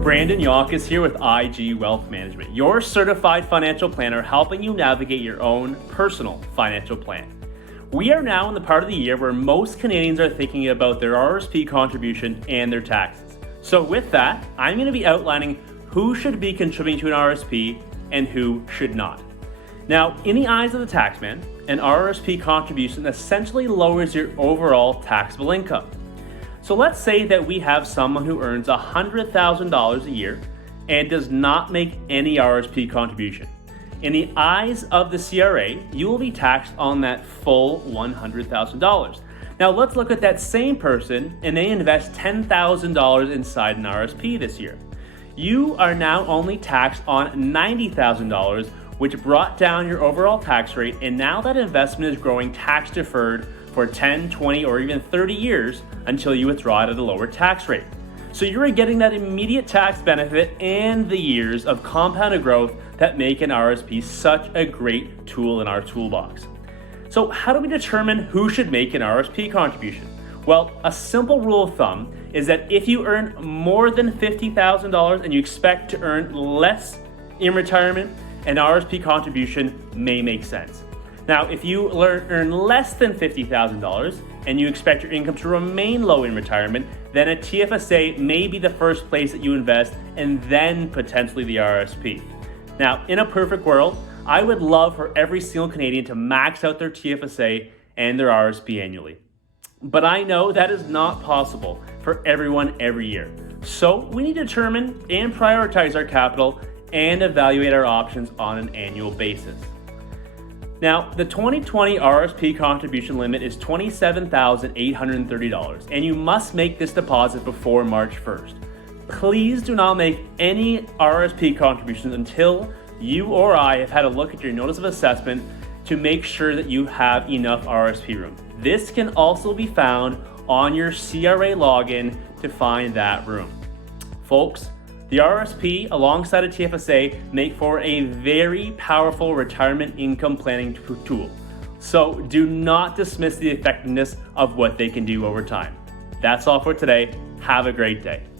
Brandon Yanchus here with IG Wealth Management, your certified financial planner helping you navigate your own personal financial plan. We are now in the part of the year where most Canadians are thinking about their RRSP contribution and their taxes. So with that, I'm going to be outlining who should be contributing to an RRSP and who should not. Now, in the eyes of the taxman, an RRSP contribution essentially lowers your overall taxable income. So let's say that we have someone who earns $100,000 a year and does not make any RRSP contribution. In the eyes of the CRA, you will be taxed on that full $100,000. Now let's look at that same person and they invest $10,000 inside an RRSP this year. You are now only taxed on $90,000, which brought down your overall tax rate, and now that investment is growing tax deferred for 10, 20, or even 30 years until you withdraw it at a lower tax rate. So you're getting that immediate tax benefit and the years of compounded growth that make an RRSP such a great tool in our toolbox. So how do we determine who should make an RRSP contribution? Well, a simple rule of thumb is that if you earn more than $50,000 and you expect to earn less in retirement, an RRSP contribution may make sense. Now, if you earn less than $50,000 and you expect your income to remain low in retirement, then a TFSA may be the first place that you invest and then potentially the RRSP. Now, in a perfect world, I would love for every single Canadian to max out their TFSA and their RRSP annually. But I know that is not possible for everyone every year. So we need to determine and prioritize our capital and evaluate our options on an annual basis. Now, the 2020 RRSP contribution limit is $27,830, and you must make this deposit before March 1st. Please do not make any RRSP contributions until you or I have had a look at your notice of assessment to make sure that you have enough RRSP room. This can also be found on your CRA login to find that room. Folks, the RRSP alongside a TFSA make for a very powerful retirement income planning tool. So do not dismiss the effectiveness of what they can do over time. That's all for today. Have a great day.